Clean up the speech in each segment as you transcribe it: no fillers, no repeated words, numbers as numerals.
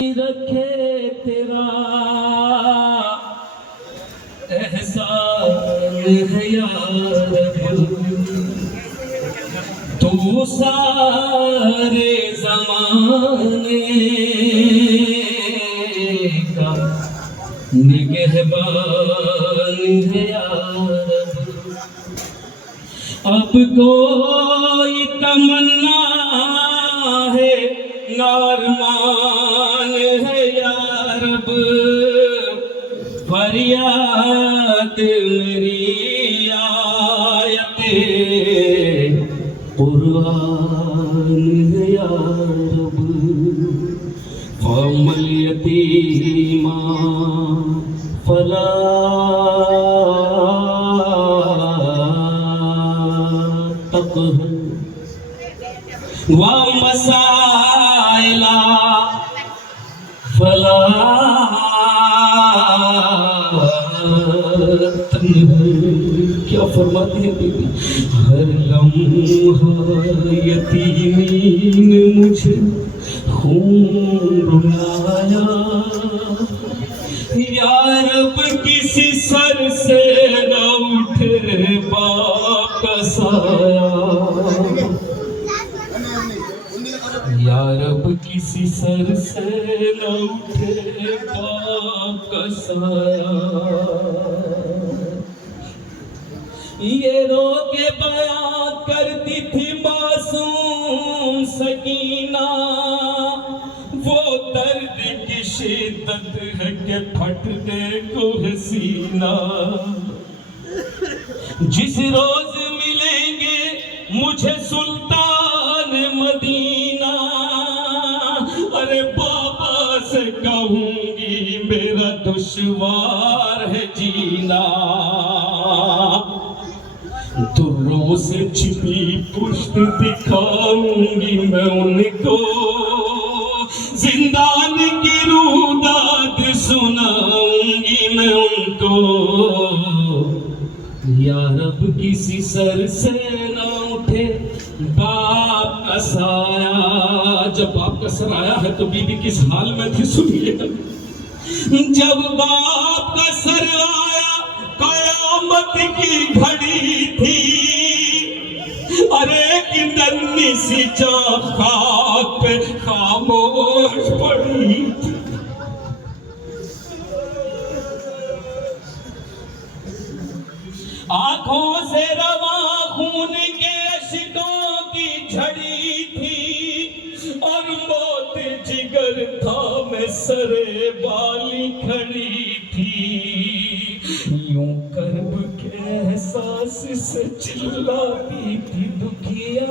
रखे तेरा एहसान है यार, तू सारे जमाने का निगहबान है यार। अब कोई तमन्ना है नारमान है यार, अब फरियाद मेरी आयते कुरान है यार, अब फमल यतीमा फला तक़हर व मसाइला फला तन्हर। क्या फरमाती है बीबी, हर लम्हा यतीमी ने मुझे खून रुलाया यार, अब किसी सर से न उठे बाप का साया यार, अब किसी सर से न उठे बाप का साया। ये रो के बयां करती थी मासूम सकीना, वो दर्द की शिद्दत है कि फटने को है सीना। जिस रोज मिलेंगे मुझे सुल्तान मदीना, अरे बाबा से कहूंगी मेरा दुश्वार है जीना। दुर्रों से छिपी पुष्ट दिखाऊंगी मैं उनको, जिंदान की रूदात सुनाऊंगी मैं उनको यार, अब किसी सर से न उठे बाप का साया। जब बाप का सर आया है तो बीबी किस हाल में थी सुनिए। जब बाप का सर आया कयामत की घड़ी थी, अरे कि नन्ही सी खाक पे खामोश पड़ी थी। आंखों से रवा खून के अश्कों की झड़ी थी, और मौत जिगर था मैं सरे वाली खड़ी थी। यूं कर्ब के एहसास से चिल्लाती थी दुखिया,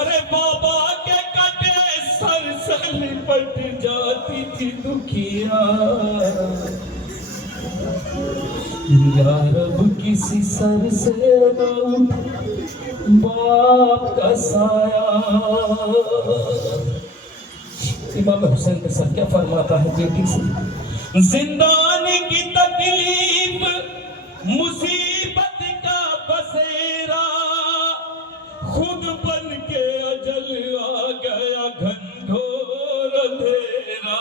अरे बाबा के कटे सर से लिपट जाती थी दुखिया यार, अब किसी सर से बाप का साया। इमाम हुसैन के साथ क्या फरमाता है बेटी से, जिंदानी की तकलीफ मुसीबत का बसेरा, खुद बन के अजल आ गया घनघोर अंधेरा।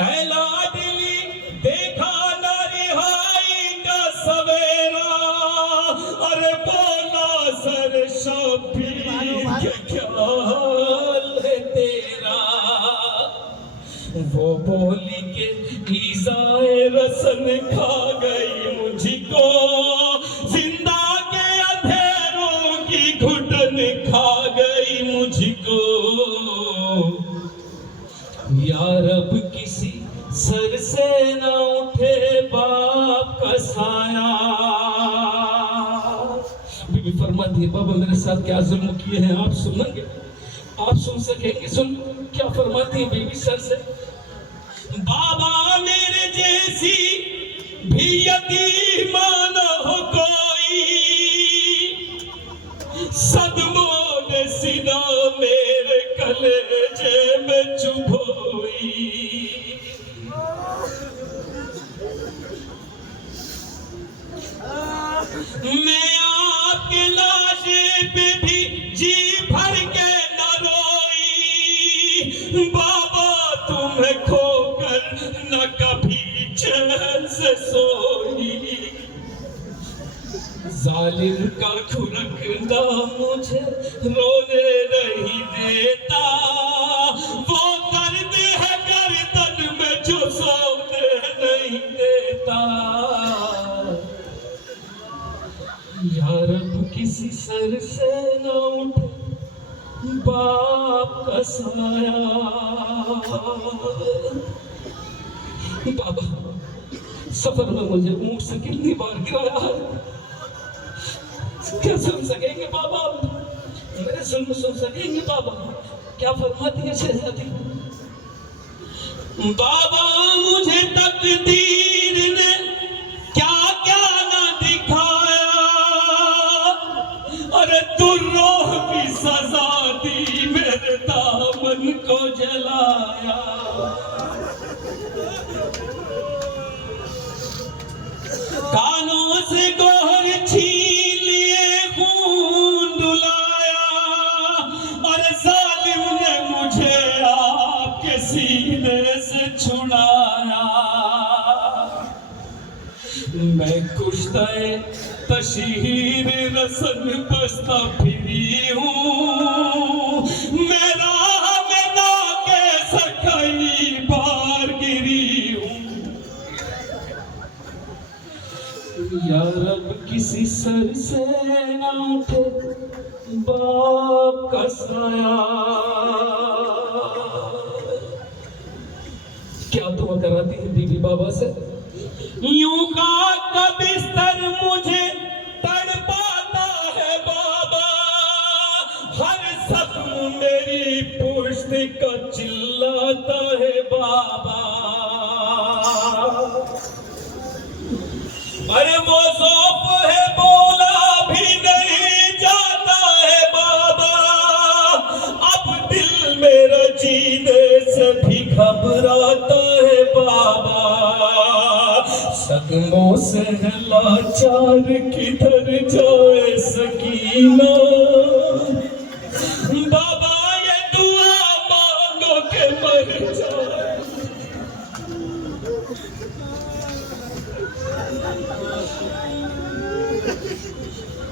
ऐ लाडली देखा न रिहाई का सवेरा, अरे बोला सर शाफी के क्या हाल है तेरा। वो बोली के ईज़ाए रसन खा गई मुझको, जिंदा के अंधेरों की घुटन खा गई मुझको यार, अब किसी सर से न उठे बाप का साया। बीबी फरमाती है, बाबा मेरे साथ क्या जुल्म किए हैं आप सुनेंगे, आप सुन सकेंगे। सुन क्या फरमाती है बीबी सर से, बाबा मेरे जैसी भी यतीमा न हो कोई, सदमों ने सीना मेरे कलेजे में चुभोई। मैं आपके लाश पे भी जी भर के न रोई। जालिम का खुरकना मुझे रोने नहीं देता, वो दर्द है गर्दन में जो सोने नहीं देता। या रब किसी सर से न उठे बाप का साया। बाबा सफर में मुझे ऊंट से कितनी बार गिराया है, क्या सुन सकेंगे बाबा, मेरे सुन सकेंगे बाबा, क्या फरमाती है शहजादी। बाबा मुझे तकदीर ने क्या क्या ना दिखाया, अरे दुर्रोह की सजा दी, मेरे दामन को जलाया। कानों से गोहर छीन लिए खून डुलाया, और जालिम ने मुझे आपके सीने से छुड़ाया। मैं कुश्ते तशहीर रसन बस्ता फिरी हूँ, मेरा में ना के सकई बार गिरी हूँ। या रब किसी सर से ना उठे बाप का साया। क्या दुआ कराती है बीबी बाबा से। यूं का बिस्तर मुझे तड़पाता है बाबा, हर जख्म मेरी पुश्त का चिल्लाता है बाबा। अरे वो ज़ौफ़ है बोला भी नहीं जाता है बाबा, अब दिल मेरा जीने से भी घबराता है बाबा। सदमों से लाचार किधर जाए सकीना, बाबा ये दुआ मांगो के मर जाए।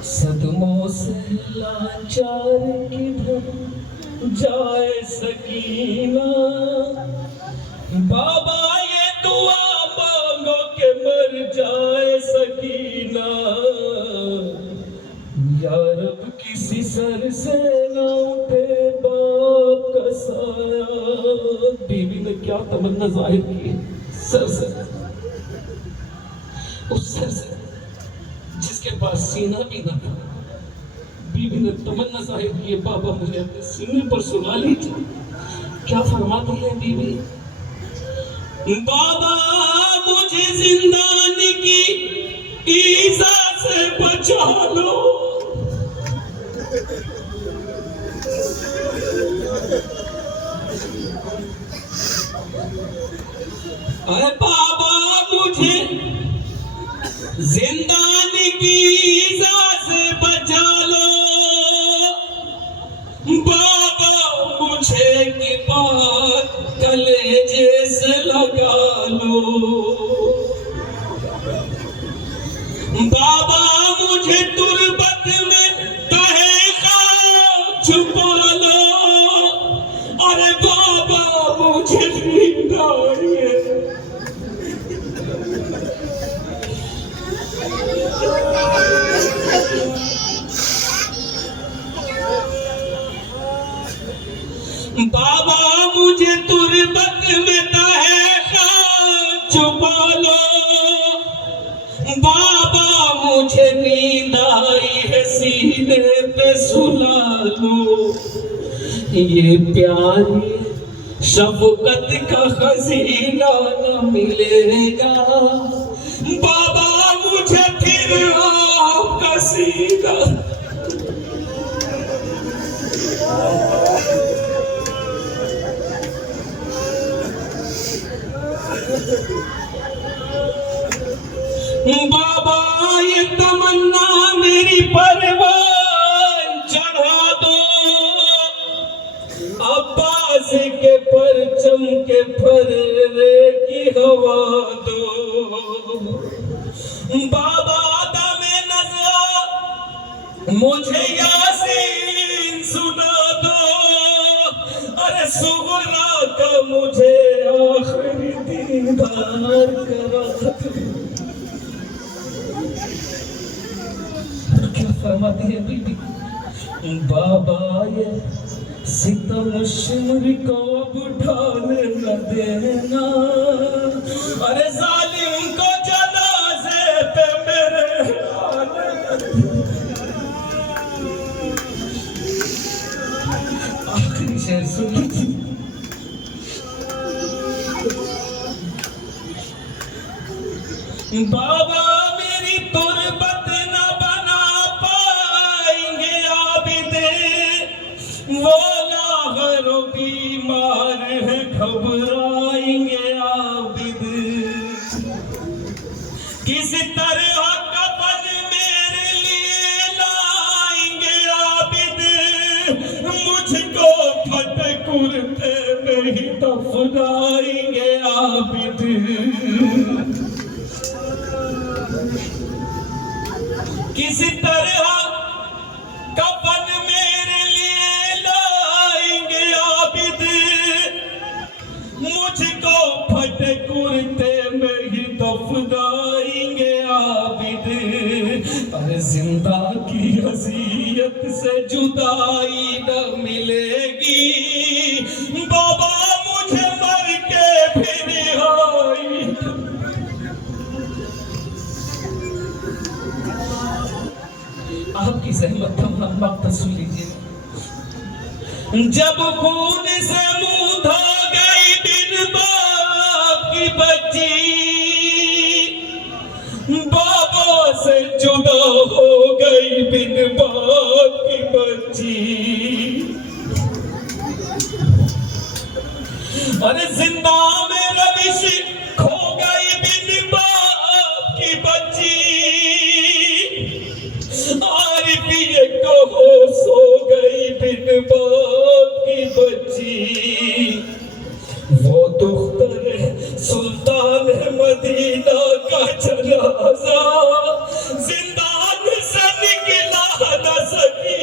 सदमों से लाचार किधर जाए सकीना, बाबा ये दुआ मांगो के मर जाए सकीना। या रब किसी सर से ना उठे बाप का साया। बीवी ने क्या तमन्ना जाहिर की सर से, उस सर से जिसके पास सीना भी न था। बीवी ने तमन्ना जाहिर की, बाबा मुझे अपने सीने पर सुला लीजिए। क्या फरमाती है बीवी। बाबा मुझे जिंदानी की ईज़ा से बचा लो, अरे बाबा मुझे जिंदानी की ईज़ा से बचा लो, बाबा मुझे की बात कलेजे से लगा लो। बाबा मुझे तुरबत में तहे खाक छुपा लो, अरे बाबा मुझे नींद आई है। बाबा मुझे तुरबत में तहे खाक छुपा लो, बाबा मुझे नींद आई है सीने पे सुला लो। ये प्यारी शफकत का खजीना न मिलेगा, बाबा मुझे फिर आपका सीना। बाबा ये तमन्ना मेरी परवान चढ़ा दो, अब्बास के परचम के फर्रे की हवा दो। बाबा दमे नज़ा मुझे यासीन सुना दो, अरे सुगरा का मुझे आखिरी दीदार करा दो। क्या फरमाती है बीबी, बाबा ये सितम शिमर को उठाने न देना, अरे जालिम को जनाजे पे मेरे आखिरी शेर सुन लीजिए। बाबा मेरी तुरबत न बना पाएंगे आबिद, वो लाहरो बीमार है घबराएंगे आबिद। किस तरह कफन मेरे लिए लाएंगे आबिद, मुझको फटे कुर्ते में ही दफनाएंगे आबिद। किसी तरह कफन मेरे लिए लाएंगे आबिद, मुझको फटे कुर्ते में ही दफनाएंगे आबिद। अरे जिंदा की हसीयत से जुदाई न मिलेगी, बाबा मुझे मर के फिर रिहाई। आपकी सहमत मत सुन लीजिए। जब खून से मुंह धो गई बिन बाप की बच्ची, बाबा से जुदा हो गई बिन बाप की बच्ची। अरे जिंदा में रविश खो गई बिन बाप की बच्ची, आरिफिए कहो सो गई बिन बाप की बच्ची। वो दुख्तर सुल्तान मदीना का जनाजा जिंदान से निकला न सकी।